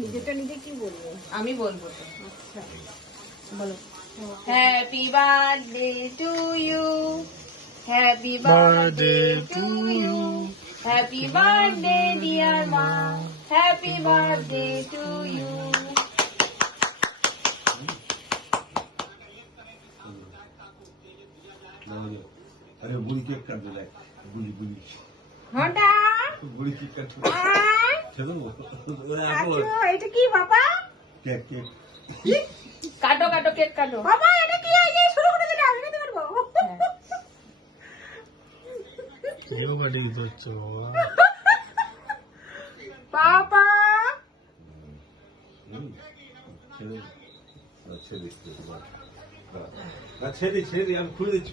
নিজেটা নিজে কি বলবো? আমি বলবো তো। আচ্ছা বলো। Happy birthday to you, happy birthday to you, happy birthday dear মা, হ্যাপি বার্থডে টু ইউ। अरे बुरी केक काट दे बुरी बुरी ঘন্টা बुरी केक काट चलो এটা কি বাবা? केक केक কাটো কাটো, কেক কাটো। বাবা এটা কি? এই যে শুরু করে দিলে আমি খেতে পারবো? কেউ বাড়ি দিতে হচ্ছে বাবা। বাবা ছেড়ে ছেড়ে আমি খুলে দিচ্ছি